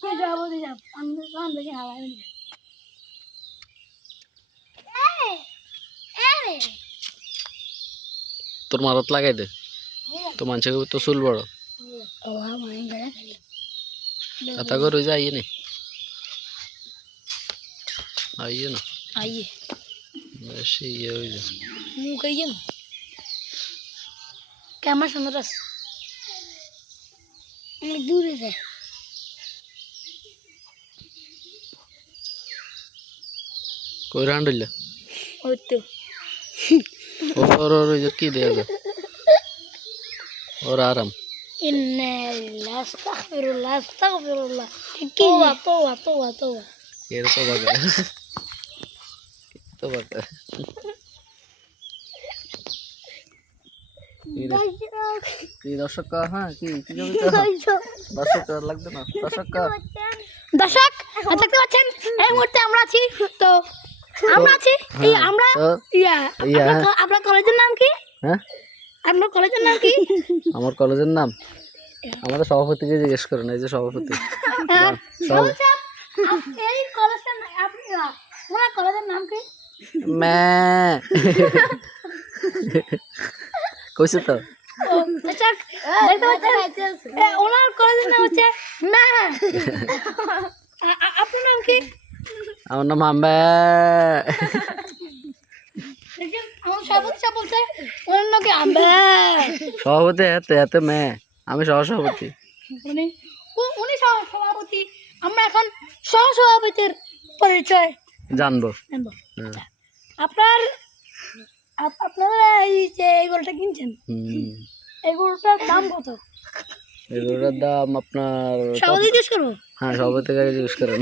কে সভাপতি যাব আমি দেখি হাওয়ায় তোর মারত লাগাই দে তো মানুষের তো চুল বড় কথা করে যা আইয়ে নে आइए ना आइए वैसे ये हो जाए मुँह कहिए ना कैमरा सुन रस दूर है कोई रांड ले और तो और इधर की देगा और आराम इन्ने अस्तगफिरुल्लाह अस्तगफिरुल्लाह तौबा तौबा तौबा तौबा ये तो बगा কি দর্শক হ্যাঁ কি কি দর্শক লাগবে না দর্শক দেখতে পাচ্ছেন এই মুহূর্তে আমরা আছি তো আমরা আছি এই আমরা আপনার কলেজের নাম কি হ্যাঁ আপনার কলেজের নাম কি আমার কলেজের নাম আমাদের সভাপতিকে জিজ্ঞেস করেন এই যে সভাপতি এই কলেজের আপনি ওনার কলেজের নাম কি কইছে তো ওনার কলেজের নাম হচ্ছে আপনার নাম কি আমার নাম আম্বা আমার সভাপতি সব বলছে ওনার নাম কি আম্বা সভাপতি হাতে হাতে আমি সহসভাপতি উনি সভাপতি আমরা এখন সহসভাপতির পরিচয় জানবো আপনার আপনারা এই যে এই গরুটা কিনছেন এই গরুটার দাম কত এই গরুটার দাম আপনার সভাপতি জিজ্ঞেস করবো হ্যাঁ সভাপতি কাছে জিজ্ঞেস করেন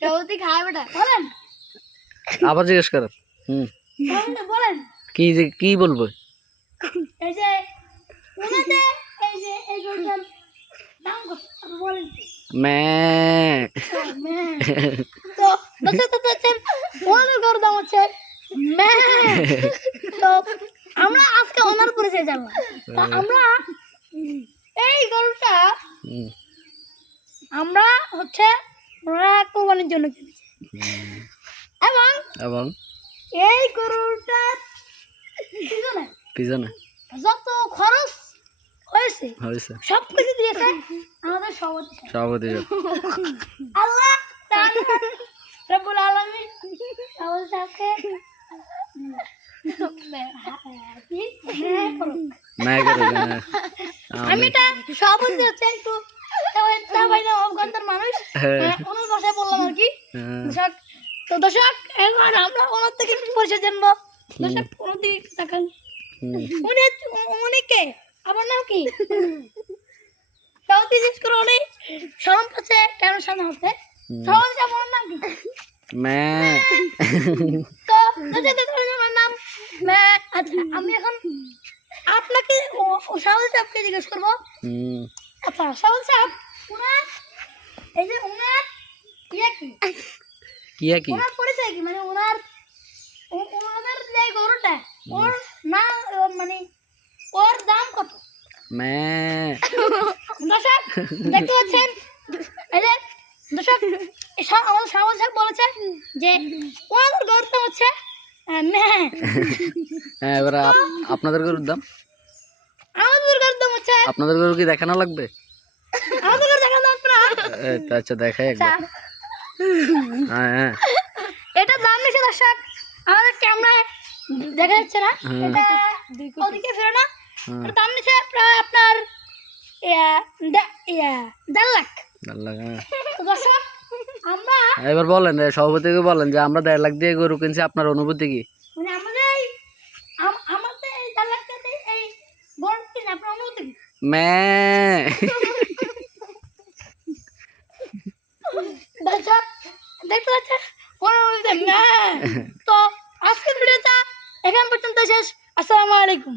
সভাপতি খায় বেটা বলেন আবার জিজ্ঞেস করেন বলেন কি বলবো এই যে ওনাদের এই যে এই গরুটার দাম কত বলেন তো ওনাদের গরুর দাম হচ্ছে তো আমরা আজকে ওনার পরিচয় জানবো আমরা এই গরুটা আমরা হচ্ছে ওনারা কোরবানির জন্য কিনেছি এবং এই গরুটার পিছনে যত খরচ হয়েছে সব কিছু দিয়েছে আমাদের সভাপতি আল্লাহ রব্বুল আলামিন সবাইকে আমি এটা সভাপতি হচ্ছে একটু অবগন্তর মানুষ ওনার ভাষায় বললাম আর কি তো দর্শক এখন আমরা ওনার থেকে পরিচয় জানবো দর্শক ওনার দিকে তাকান উনি কে আমার নাম কি সভাপতি জিজ্ঞেস করে উনি শরম পাচ্ছে কেন সামনে হচ্ছে সভাপতি আমার নাম কি তো আমার নাম আচ্ছা আমি এখন আপনাকে সভাপতি সাহেবকে জিজ্ঞেস করবো আচ্ছা সভাপতি সাহেব ওনার এই যে ওনার কি ওনার পরিচয় কি মানে ওনাদের যে গরুটা ওর না মানে ওর দাম কত দর্শক দেখতে পাচ্ছেন এই যে দর্শক আমাদের সভাপতি সাহেব বলেছে যে ওনাদের গরুর দাম হচ্ছে হ্যাঁ এবার আপনাদের গরুর দাম আমাদের গরুর দাম হচ্ছে আপনাদের গরু কি দেখানো লাগবে আমাদের গরু দেখানো লাগবে না আচ্ছা দেখাই একবার হ্যাঁ এটা দাম নিচে দর্শক আমাদের ক্যামেরায় দেখা যাচ্ছে না এটা ওদিকে ফিরে না এটা দাম নিচে প্রায় আপনার 1.5 লাখ দর্শক আমরা এবার বলেন সভাপতিকে বলেন যে আমরা 1.5 লাখ দিয়ে গরু কিনছি আপনার অনুভূতি কি মানে আমাদের এই 1.5 লাখ টাকা এই গরু কিনে আপনার অনুভূতি কি দর্শক দেখতে পাচ্ছেন তো আজকের ভিডিওটা এখান পর্যন্ত শেষ। আসসালামু আলাইকুম।